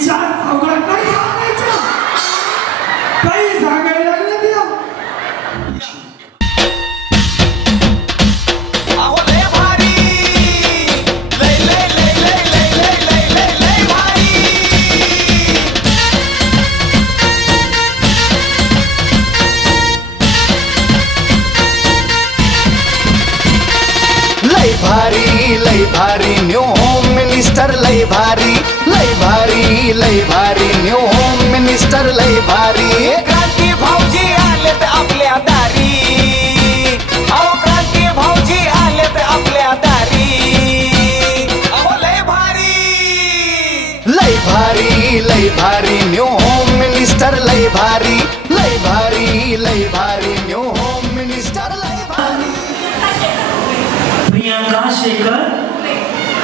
चार चौघात नाही सांगायचं काही सांगायला लागलं ते लय भारी न्यू होम मिनिस्टर लय भारी न्यू होम मिनिस्टर लय भारी क्रांती भाऊजी आलेत आपल्या दारी अहो क्रांती भाऊजी आलेत आपल्या दारी अहो लय भारी न्यू होम मिनिस्टर लय भारी न्यू होम मिनिस्टर लय भारी प्रियंका शेखर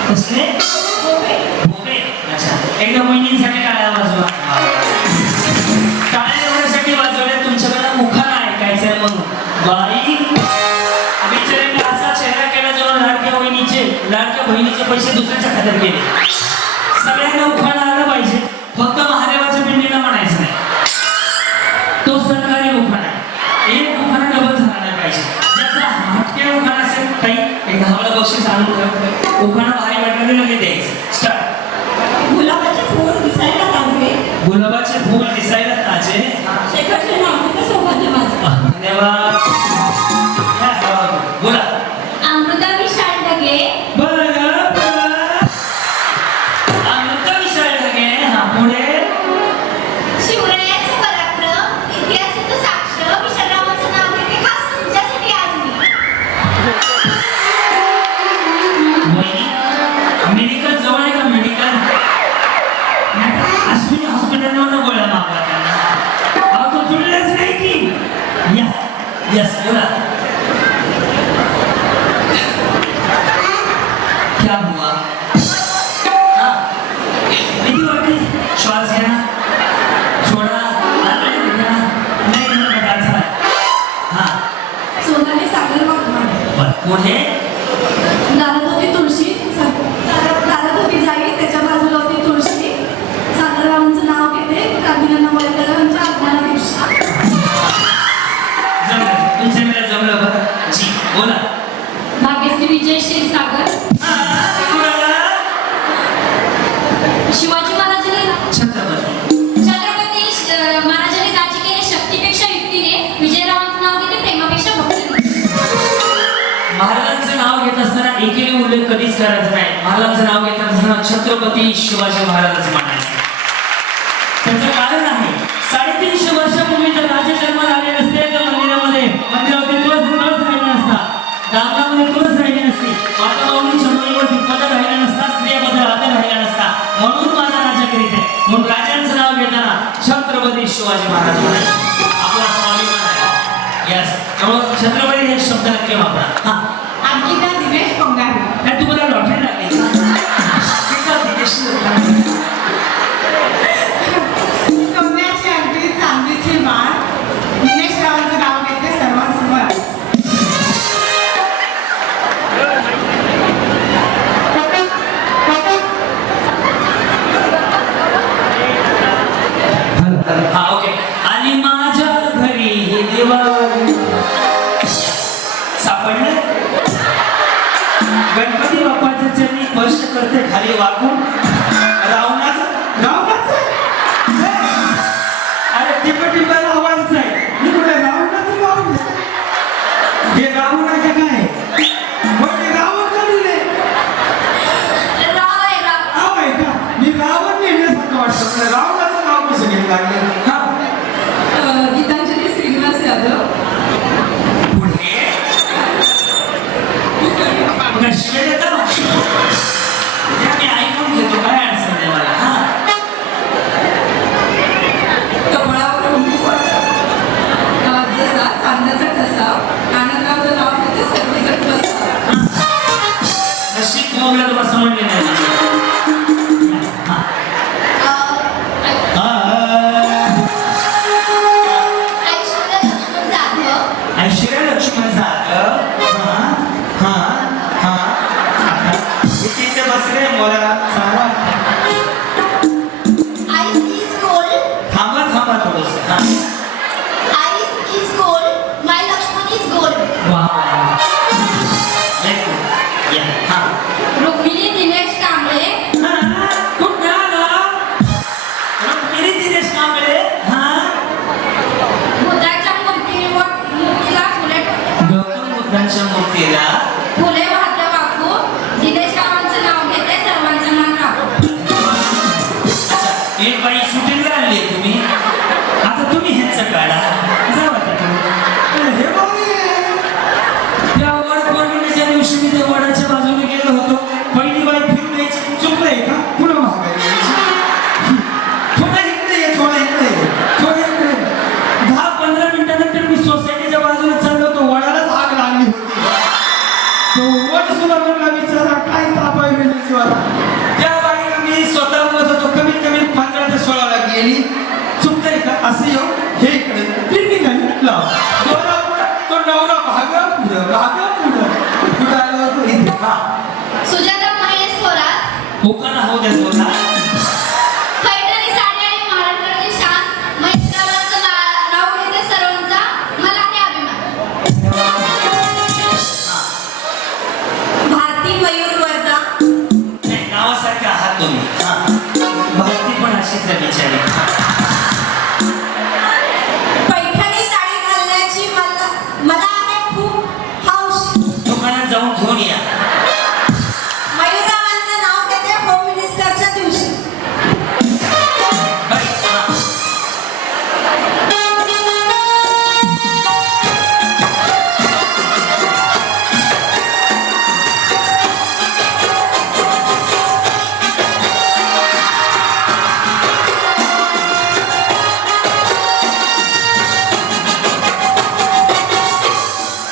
कसले भोपे अच्छा एकदा वहिनींसाठी टाळ्या वाजवा टाळ्या एवढ्यासाठी वाजवल्या तुमच्याकडे मुखाला ऐकायचंय म्हणून बाई बिचाऱ्यांनी असा चेहरा केला जेव्हा लाडक्या बहिणीचे पैसे दुसऱ्याच्या खात्यात गेले सगळ्यांना उखाणा आलं पाहिजे फक्त महादेवाच्या पिंडीला म्हणायचं नाही तो सरकारी उखाणा आहे एक उखाणा डबल झाला नाही पाहिजे ज्याचा हटके उखाणा असेल काही एक 10 बक्षीस आणून ठेव उखाणा भारी वाटलं की लगेच द्यायचं स्टार्ट गुलाबाचे फूल दिसायला ताजे गुलाबाचे फूल दिसायला ताजे शेखरचे नाव कसं सौभाग्य माझं धन्यवाद बोला अमृता विशाल ढगे अमृता विशाल ढगे हा पुढे शिवरायाचं पराक्रम इतिहासाचं साक्ष विशालरावांचं नाव घेते खास तुमच्यासाठी आज मी मेडिकल जवळ आहे का मेडिकल अश्विनी हॉस्पिटलवर गोळ्या मागला त्यांना अहो तो जुळलाच नाही की या यस बोला क्या हुआ हाँ किती वाटते श्वास घ्या सोडा नाही घ्या हाँ सोनाली सागर वाघमारे पुढे दारात होती तुळशी दारात होती जाई त्याच्या बाजूला होती तुळशी सागररावांचं नाव घेते क्रांतीनाना वळकरांच्या आगमना दिवशी जमलं तुमच्या जमलं बरं जी बोला भाग्यश्री विजय क्षीरसागर शिवाजी महाराजांनी छत्रपती महाराजांनी राज्य केले शक्तीपेक्षा युक्तीने विजयरावांचं नाव घेते प्रेमापेक्षा भक्तीने महाराजांचं नाव घेत असताना एकेरी उल्लेख कधीच करायचा नाही महाराजांचं नाव घेत असताना छत्रपती शिवाजी महाराजांचं म्हणायचं त्याचं कारण आहे 350 वर्षापूर्वी जर राजे जन्माला आले नसते तर मंदिरावरती तुळस राहिला नसता दामनामध्ये तुळस राहिली नसती मातामाऊलीच्या मुलीवरती पदर राहिला नसता स्त्रियामध्ये आदर राहिला नसता म्हणून माझा राजा करीत आहे म्हणून राजांचं नाव घेताना छत्रपती शिवाजी महाराज आपला स्वाभिमान आहे यस त्यामुळे छत्रपती हे शब्द नक्की वापरा हा अंकिता दिनेश पंगारे काय तू मला लॉटरी लागली सोन्याची अंगठी चांदीची माळ दिनेश रावांचं नाव घेते सर्वांसमोर हा ओके आणि माझ्या घरी हे दिवाळी सापडलं गणपती बाप्पाच्या चरणी स्पर्श करते खाली वाकून रावणाचं अरे टिपा रावणाचं आहे मी कुठे रावणाचं नाव घेतलं? हे रावण आहे का काय मग ते रावण का लिहिले राव आहे राव राव आहे का मी रावण लिहिण्यासारखं वाटतं मला रावणाचं नाव कसं घ्यायला लागलं हा गीतांजली श्रीनिवास यादव पुढे मग शिवाय देता मी ऐकून घेतो काय अडचण नाही मला हा कमळावर उंबूवर जसा चांदण्याचा ठसा आनंदरावचं नाव घेते सर्वजण बसा नशीब मोगला तुम्हाला समजले नाही हा एक बाई शूटिंगला आणली तुम्ही आता तुम्ही ह्यांचं काढा जावा तिकडे. हे बाई त्या वड पौर्णिमेच्या दिवशी मी त्या वडाच्या बाजूने गेलो होतो पहिली बाई फिरून द्यायची चुकलंय का पुन्हा महागाई थोडा इकडे ये थोडा इकडे ये, थोडा इकडे ये. 10-15 मिनिटानंतर मी सोसायटीच्या बाजूने चाललो होतो वडालाच आग लागली होती तो वड सुद्धा म्हणला बिचारा काय ताप आहे म्हणजे जीवाला. त्या बाईला मी स्वतः बोलत होतो कमीत कमी 15 ते 16 ला गेली चुकतंय का असं येऊ हे इकडे ट्रेनिंग आहे लाव दोरा पुढं, तो नवरा भागा पुढं पुढं आलो होतो इथे हा सुजाता महेश थोरात कोकणा हो द्या स्वतः पैठणी साडी आणि महाराष्ट्राची शान महेश रावांचं नाव घेते सर्वांचा मला आहे अभिमान. भारती मयूर वर्धा नाही, नावासारखे आहात तुम्ही हा भारती पण अशीच आहे बिचारी. पैठणी साडी घालण्याची मला आहे खूप हौस. दुकानात जाऊन घेऊन या. मयूररावांचं नाव घेते होम मिनिस्टरच्या दिवशी. बाई, हा.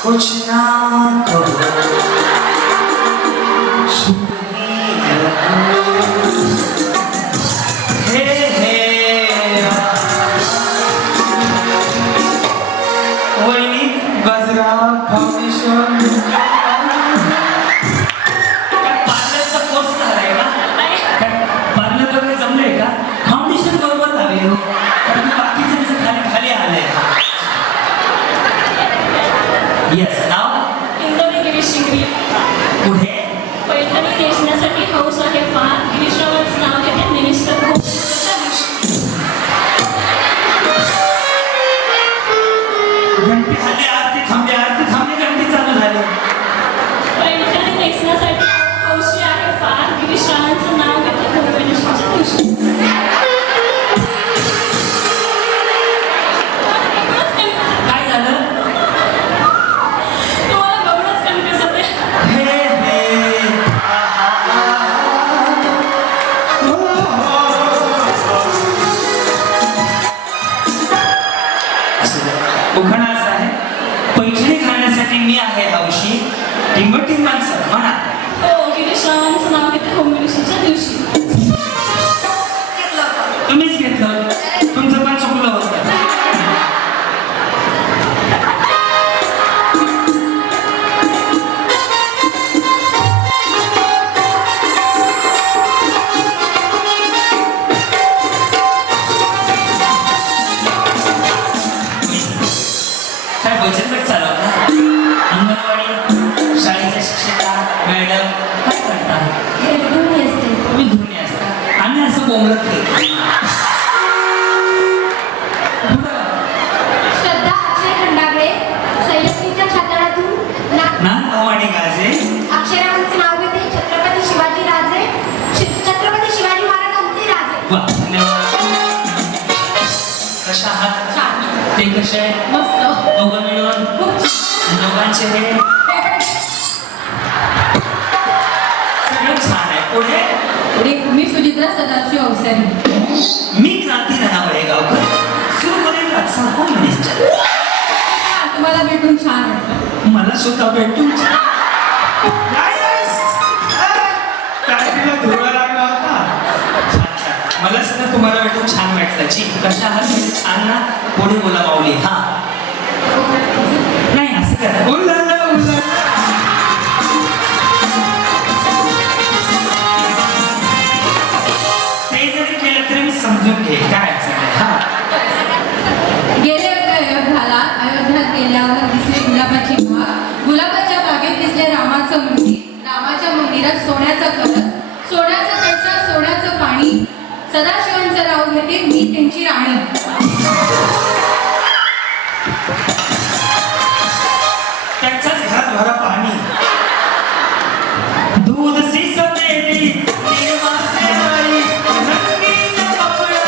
कुछ ना करो हे वहिनी गजरा फाउंडेशन पार्लरचा कोर्स झालाय का पार्लर वगैरे जमलंय का फाउंडेशन बरोबर लागले हो कारण बाकीच्यांचं खाली खाली आलंय. येस नाव इंदोरी गिरीश शिंगरी. पुढे पैठणी नेसण्यासाठी हौस आहे फार. गिरीशरावांचं नाव घेते मिनिस्टर होम मिनिस्टरच्या दिवशी. घंटी खाली आरती थांबली घंटी चालू झाली. पैठणी नेसण्यासाठी हौशी आहे फार. गिरीशरावांचं नाव घेते होम मिनिस्टरच्या दिवशी. काय झालं तुम्हाला बघूनच कन्फ्युज होते. उखाणा असा आहे पैठणी घालण्यासाठी मी आहे हौशी टिंबटिंग माणसं म्हणा. हो गिरीशरावांचं नाव घेते होम मिनिस्टरच्या दिवशी. तुम्हीच घेतलं तुमचं पण चुकलं होतं. काय बचत गट चालवता अंगणवाडी शाळेच्या शिक्षिका मॅडम काय करता गृहिणी असते. तुम्ही घरी असता आम्ही असं बोंबलत खेळतो. पुढं श्रद्धा अक्षय खंडागळे सह्याद्रीच्या छाताळातून ना नवाडी गाजे अक्षरावांचे नाव घेते छत्रपती शिवाजी राजे. छत्रपती शिवाजी महाराजांचे राजे. वा धन्यवाद. कशा आहात ते कसे आहे मस्त. दोघं मिळून दोघांचे हे सगळं छान आहे. पुढे मी सुचित्रा सदाशिव अवसरी. मी क्रांती धनावळे गावकर सुरू करेल आजचा होम मिनिस्टर. तुम्हाला भेटून छान वाटलं. मला सुद्धा भेटून काय तिला धुरा लागला होता छान छान मला सुद्धा तुम्हाला भेटून छान वाटलं. जी कशा आहात म्हणजे छान ना. पुढे बोला माऊली. हा नाही असं करा उल्लाला ते जरी केलं तरी मी समजून घे काय अडचण नाही. हा गेले होते अयोध्यात गेल्यावर दिसले गुलाबाची बाग. गुलाबाच्या बागेत दिसले रामाचं मंदिर. रामाच्या मंदिरात सोन्याचा कलश, सोन्याचं कळसा, सोन्याचं पाणी. सदाशिवांचं नाव घेते मी त्यांची राणी. त्यांच्याच घरात भरा पाणी दूध सी सफेदी निर्मा से आई रंगीन कपड़ा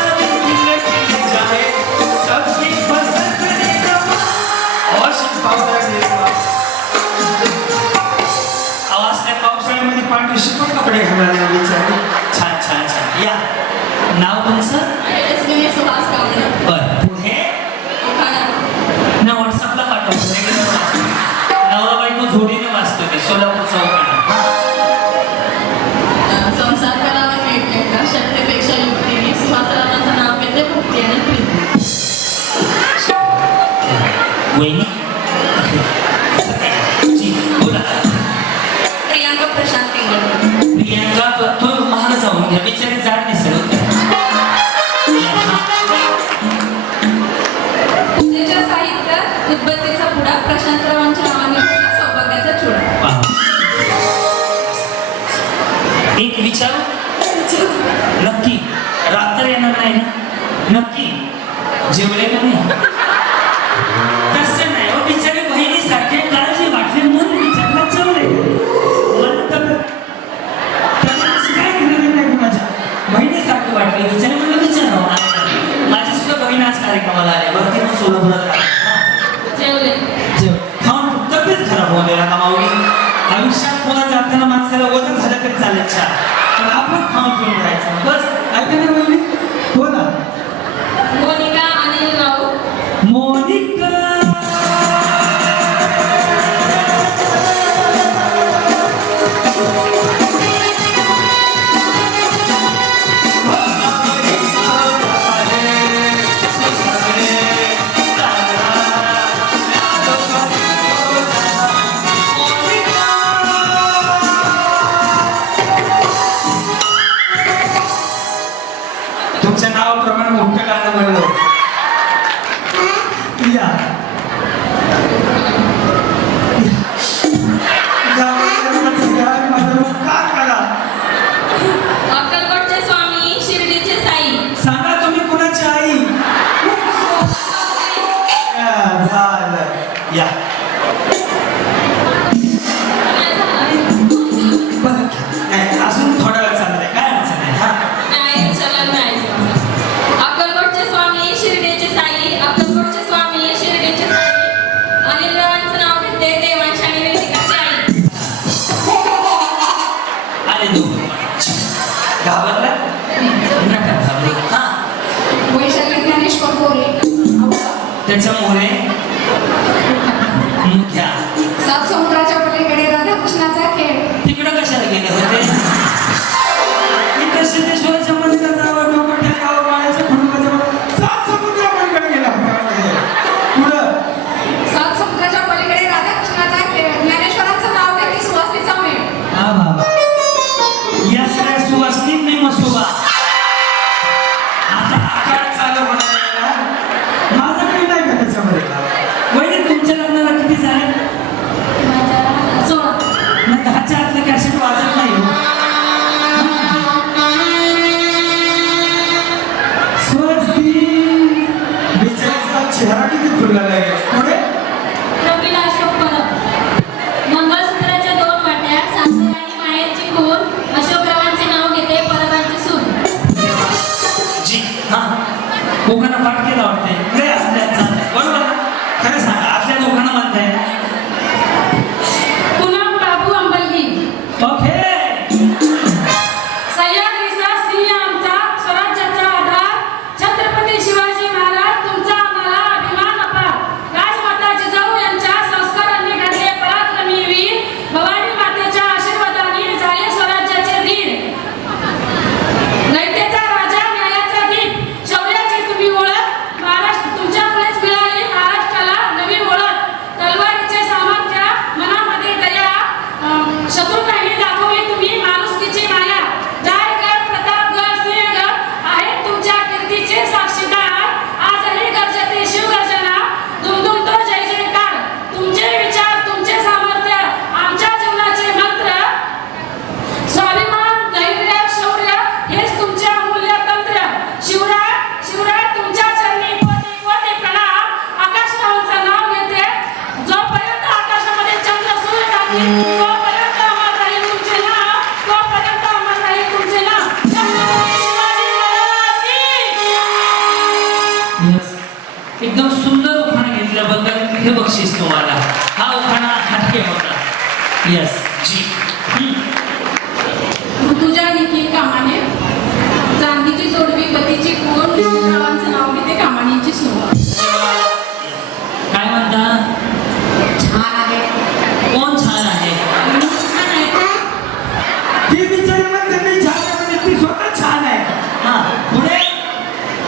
नाव तुमचं? तेजस्विनी सुहास कांबळे. बर. पुढे उखाणा. ना व्हॉट्सअपला पाठवतो. रेग्युलर वाचतो. नवरा बायको जोडीने वाचतो मी सोलापूरचा उखाणा. संसार करावा नीटनेटका, शक्तीपेक्षा युक्तीने. सुहासरावांचं नाव घेते भक्ती आणि प्रीती. वहिनी जी, बोला. प्रियांका प्रशांत इंगळे. प्रियांका तो महाग जाऊन घ्या बिचारी जाड दिसेल. पूजेच्या साहित्यात उदबत्तीचा पुडा, प्रशांतरावांच्या नावाने सौभाग्याचा चुडा. वाह. एक विचारू नक्की रात्र येणार नाही ना? नक्की जेवले का नाही? तसं नाही हो, बिचारी बहिणीसारखे काळजी वाटली म्हणून विचारला जेवले. मला तब्येत काय घेणं नाही कुणाच्या बहिणीसारखी वाटली बिचारी म्हणलं विचारावं. माझी सुद्धा बहीण आज कार्यक्रमाला आले बरं ती मग सोलापुरात राहते. जेवले. जेव खाऊन तब्येत खराब होऊन गेला का माऊली. आयुष्यात पुन्हा जाताना माणसाला वजन झालं तरी चालेल छान, पण आपण खाऊन पिऊन राहायचं बस. ऐका ना बहिणी, बोला. मोनिका अनिल राऊत. मोनिका तुमच्या नावाप्रमाणे मोठं गाणं म्हणलं. या माझा उपकार करा. अक्कलकोटचे स्वामी, शिर्डीचे साई. सांगा तुम्ही कुणाची आई? झालं या बरं. नाही अजून थोडा वेळ चाललंय काय अडचण नाही. हा नाही, चलन नाही. अक्कलकोटचे स्वामी, शिर्डीचे साई. अक्कलकोटचे स्वामी, शिर्डीचे साई. अनिल रावांचं नाव घेते देवांची आणि वेदिकाची आई. आले दोघं. घाबरला नका घाबरू. हा वैशाली ज्ञानेश्वर गोरे. त्याच्यामुळे घ्या. सात समुद्राच्या पलीकडे राधाकृष्णाचा खेळ. तिकडं कशाला गेले होते? सिद्धेश्वराच्या मंदिरात जावं, डोकं टेकावं, माळ्याचं खंडोबाच्या सात समुद्रापलीकडे गेला होता. पुढं सात समुद्राच्या पलीकडे राधाकृष्णाचा खेळ. ज्ञानेश्वरांचं नाव घेते सुवासिनीचा मेळ. हा बाबा या सगळ्या सुवासनीत नाही मग सुवा. आता आकार चालू होणार आहे ना. माझं काही नाही का त्याच्यामध्ये. वहिनी तुमच्या लग्नाला किती झाले? माझ्या 16. नाही 10च्या आतले कॅसेट वाजत नाही हो. स्वस्ती बिचारीचा चेहरा किती खुलला आहे. पुढे रवीला अशोक परब. मंगळसूत्राच्या 2 वाट्या, सासर आणि माहेरची खून. अशोकरावांचे नाव घेते परबांची सून. जी हा दोघांना पाठ केला वाटते. लय आपल्यात चाललंय बरोबर ना? खरं सांगा आपल्या दोघांना म्हणताय ना? पूनम बाबू अंबलगी. ओके. सह्याद्रीचा सिंह आमचा, स्वराज्याचा आधार. छत्रपती शिवाजी महाराज तुमचा आम्हाला अभिमान अपार. राजमाता जिजाऊ यांच्या संस्कारांनी घडले पराक्रमी वीर. भवानी मातेच्या आशीर्वादाने झाले स्वराज्याचे धीर. नैतेचा राजा, न्यायाचा दीप. शौर्याची तुम्ही ओळख. महाराष्ट्र तुमच्यामुळेच मिळाली महाराष्ट्राला नवी ओळख. तलवारीचे सामर्थ्य, मनामध्ये दया. शत्रूंनाही दाखवली तुम्ही माणुसकीची माया. रायगड, प्रतापगड, सिंहगड आहेत तुमच्या कीर्तीचे साक्षीदार. आजही गर्जते शिवगर्जना, दुमदुमतो जय जयकार. तुमचे विचार, तुमचे सामर्थ्य आमच्या जीवनाचे मंत्र. स्वाभिमान, धैर्य, शौर्य हेच तुमचे अमूल्य तंत्र. शिवराय, शिवराय तुमच्या चरणी कोटी कोटी प्रणाम. आकाशरावांचं नाव घेते. जोपर्यंत आकाशामध्ये चंद्र सूर्य राहतील तोपर्यंत अमर राहील तुमचे नाव. तोपर्यंत अमर राहील तुमचे नाव. छत्रपती शिवाजी महाराज की. Yes. एकदम सुंदर उखाणा घेतल्याबद्दल हे बक्षीस तुम्हाला. हा उखाणा हटके होता. येस जी. ऋतुजा निखिल कामाने. चांदीची जोडवी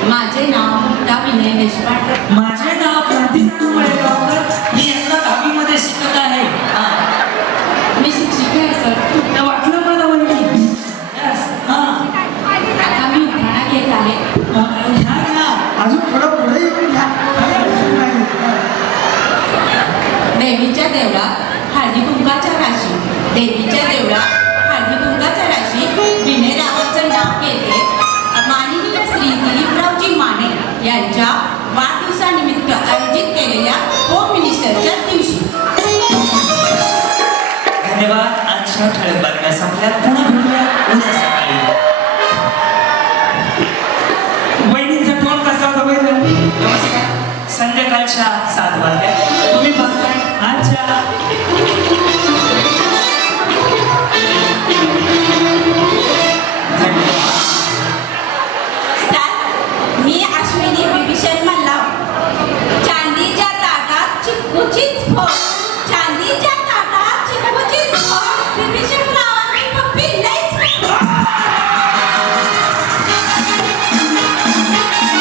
माझे नाव मुक्ता विनय देशपांडे. माझे नाव क्रांतीनाथ मळेगावकर. मी एका दहावीमध्ये शिकत आहे. हा. मी शिक्षिका आहे सर. ते वाटलं मला वहिनी. Yes. हा. आता मी उखाणा घेत आहे. घ्या घ्या. अजून थोडं पुढे येऊन घ्या, काही अडचण नाही. देवीच्या देवळात हळदी कुंकाच्या राशी, देवीच्या देवळात हळदी कुंकाच्या राशी, विनय रावांचं नाव घेते. माननीय श्री दिलीपरावजी माने यांच्या वाढदिवसानिमित्त आयोजित केलेल्या होम मिनिस्टरच्या दिवशी. धन्यवाद. आजच्या ठळक बातम्या संपल्या. पुन्हा भेटूया उद्या सकाळी. वहिनींचा टोन कसा होता वहिनी? नमस्कार. संध्याकाळच्या 7 वाजल्या. तुम्ही पाहताय आजच्या स्टार, मी अश्विनी बिभीषण मल्लाव. चांदीच्या ताटात चिक्कूचीच फोड, चांदीच्या ताटात चिक्कूचीच फोड. बिभीषण रावांची पप्पी लईच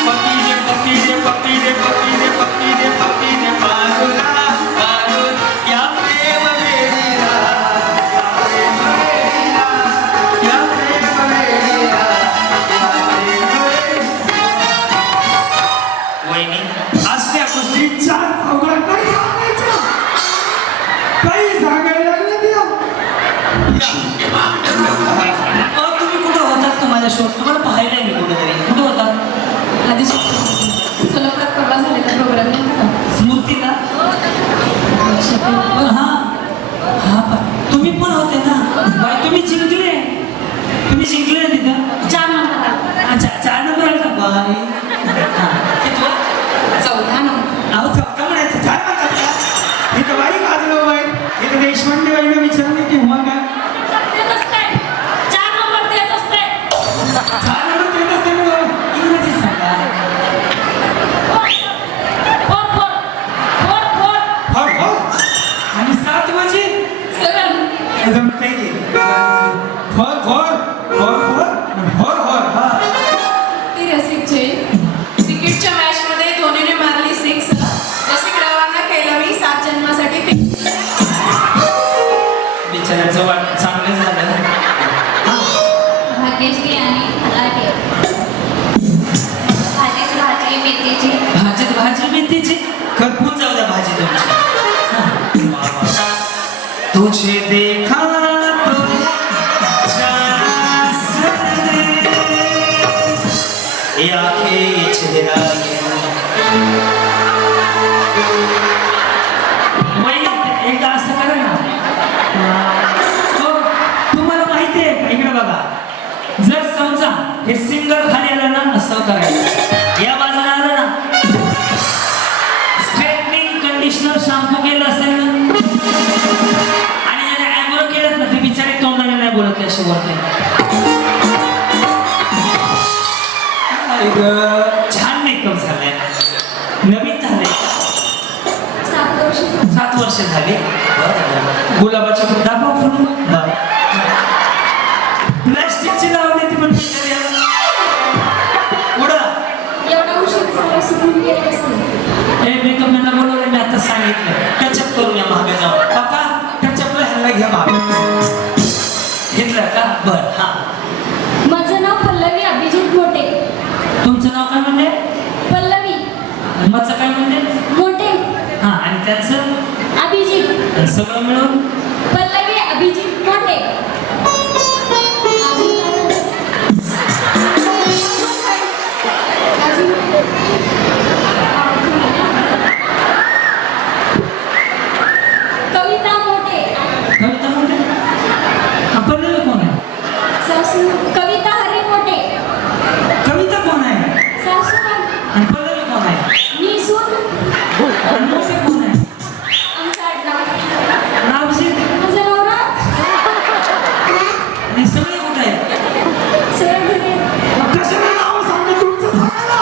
पप्पी दे पप्पी दे पप्पी दे पप्पी दे पप्पी दे पप्पी दे पारुला पारुल या प्रेम वेडीला या प्रेम वेडीला या प्रेम वेडीला. वहिनी असल्या गोष्टी चार चौघात काही सांगायचं, काही सांगायला लागलं देव. तुम्ही कुठं होतात का माझ्या शोध? तुम्हाला पाहायला मी कुठेतरी कुठं होतात? आधी सोलापुरात परवा झालेला प्रोग्राम स्मृती का? हा हा तुम्ही पण होते ना बाय. तुम्ही जिंकले ना तिथं 4 नंबर. अच्छा 4 नंबर आला का बाय? हा किती वा? 14 नंबर. अहो चौका म्हणायचं. काय म्हणतात का? इथं बाई गाजलो बाई, इथं देशपांडे बाईनं विचारलं की हुआ काय? देत असते. 4 नंबर देत असते. चालू देत असते ना बाई. इंग्रजी सांगा. हो हो आणि 7 वाजे 7. जमतंय की. Four four four four four four हा. ती रसिकचे क्रिकेटच्या मॅचमध्ये धोनीने मारली 6. रसिक रावांना केलं मी 7 जन्मासाठी fix. बिचाराचं वाट चांगलं झालं. भाग्यश्री आणि फलाटे भाजीच भाजी मेथीची भाजी मेथीची खरपून जाऊ द्या भाजी तुमची. वा, वा. तुझे देखा तो जरा सरे, ये आंखें ये चेहरा ये. वहिनी, एकदा असं करा ना. हो, तुम्हाला माहिती आहे का? इकडे बघा. जर समजा हे सिंगल खाली आलं ना असं करायचं. या बाजूला आलं ना स्ट्रेटनिंग कंडिशनर शॅम्पू केलं असेल ना आणि ज्याने ॲग्रो केलं ना ते बिचारे तोंडाने नाही बोलत असे बोलते. छान मेकअप झालाय. नवीन झालंय. 7 वर्ष. 7 वर्ष झाली. गुलाबाच्या फुलं दाखव फुलं. प्लॅस्टिकची लावली ती पण बिचारी पुढं. एवढा उशीर झाला सुकून गेले असते. हे मेकअप मॅनला बोलवलं मी आता सांगितलं टचअप करून या मागे जाऊ. काका टचअपला ह्याला घ्या मागे. घेतलं का? बरं हा. माझं नाव पल्लवी अभिजित मोठे. तुमचं नाव काय म्हणले? पल्लवी माझं काय म्हणले? मोठे. हा आणि त्यांचं अभिजित. आणि सगळं मिळून पल्लवी अभिजित मोठे. कविता मोठे. कविता म्हणते. आपण कोण आहे? सासू कविता हरी मोठे. कविता कोण आहे? सासूबाई. आणि पल्लवी कोण आहे? मी सून. आणि मोठे कोण आहे? आमचं आडनाव. नावशी. माझं नवरा. आणि सगळे कुठे आहेत? सरळ घरी. कशाला नाव सांगू तुमचं सांगा.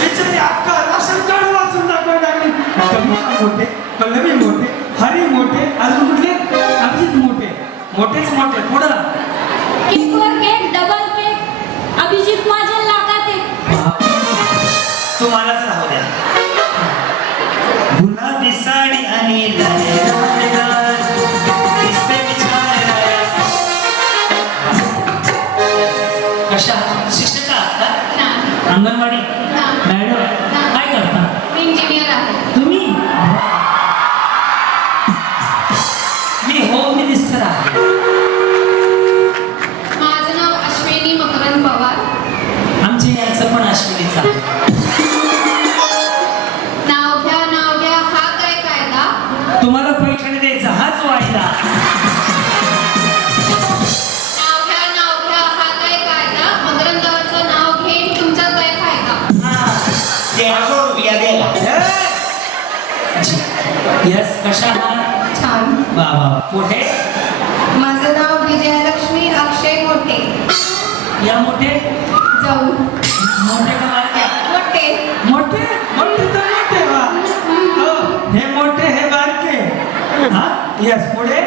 बिचारी अक्का राशन कार्ड वाचून दाखवायला लागली. कविता मोठे, पल्लवी मोठे, हरी मोठे, अजून कुठले? अभिजित मोठे. मोठेच मोठे. पुढं केकवर केक, डबल केक. अभिजित माझे लाखात एक. बाप. अंगणवाडी हा. मॅडम काय करता मी इंजिनियर आहे. तुम्ही मी होम मिनिस्टर आहे. माझं नाव अश्विनी मकरंद पवार. आमच्या यांचं पण अश्विनीचा नाव घ्या हा काय कायदा. तुम्हाला पैठणी द्यायचा हाच वायदा. नाव घ्या हा काय कायदा. मकरंदाचं नाव घेईन तुमचा काय फायदा. यस कशा आहात छान. वा वा पुढे माझं नाव विजयलक्ष्मी अक्षय मोठे. या मोठे जाऊ मोठे का बारके मोठे. मोठे मोठे तर मोठे वा हो, हे मोठे हे बारके हा यस पुढे